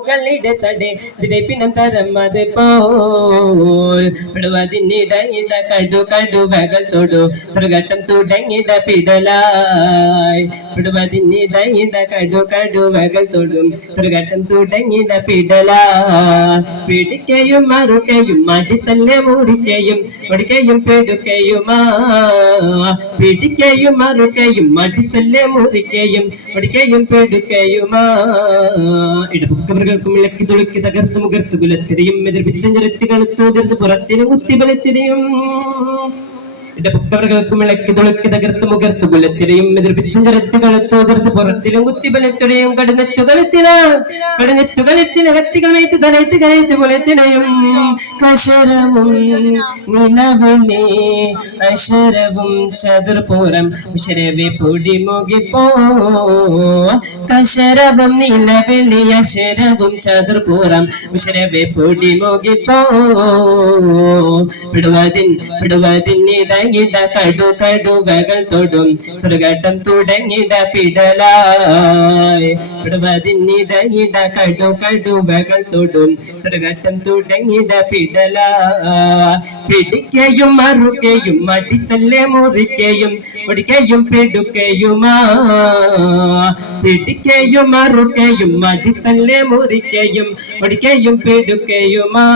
മുകളിടെ തടെ ദിരപ്പിനന്തരം അത് പോൽ പിടുവതിനിട ഇട കടു കടുവകൾ തൊടു തുറകട്ടം തുടങ്ങിട പിടലായി പിടുവതിനിട ഇട കടു കടുവകൾ തൊടും തുറകട്ടം തുടങ്ങിട പിടലാ പിടിക്കയും മറുകയും അടിത്തന്നെ മുറിക്കയും ഒടിക്കയും പിടുക്കയുമാ പിടിക്കയും മറുകയും അടിത്തന്നെ മുറിക്കയും ഒടിക്കയും പിടുക്കയുമാ ഇടപുക്കവൃകൾക്കും ഇളക്കി തുളുക്കി തകർത്ത് മുകർത്ത് കുലത്തിരിയും എതിർപ്പിത്തഞ്ചെറുത്തി കളുത്തു എതിർത്ത് പുറത്തിന് കുത്തിബലത്തിരിയും ഇടപുക്കവൃകൾക്കും ഇളക്കി തുളുക്കി തകർത്ത് മുകർത്ത് കുലത്തിരിയും എതിർപ്പിത്തഞ്ചെറുത്തി കളുത്തു എതിർത്ത് പുറത്തിലും കുത്തിബലത്തിരിയും കടുന്നെച്ചു കളിത്തിന് കത്തികൾ വൈത്ത് തലത്ത് കലത്ത് കുലത്തിനെയും കശരവും നിലവിനെ അശരവും ചതുർപൂരം ഉശരവെ പൊടി മുകിപ്പോ കശരവും നിലവിളി അശരവും ചതുർപൂരം ഉശരവെ പൊടി മുകിപ്പോ പിടുവതിനിട കടുവകൾ തൊടും തുറകട്ടം തുടങ്ങിട പിടലായി പിടുവതിനിട കടുവകൾ തൊടും തുറകട്ടം തുടങ്ങിട പിടലാ പിടിക്കയും മറുകയും അടിത്തല്ലേ മുറിക്കയും ഒടിക്കയും പിടുക്കയുമാ പിടിക്കയും മറുകയും അടിത്തല്ലേ മുറിക്കയും ഒടിക്കയും പിടുക്കയുമാ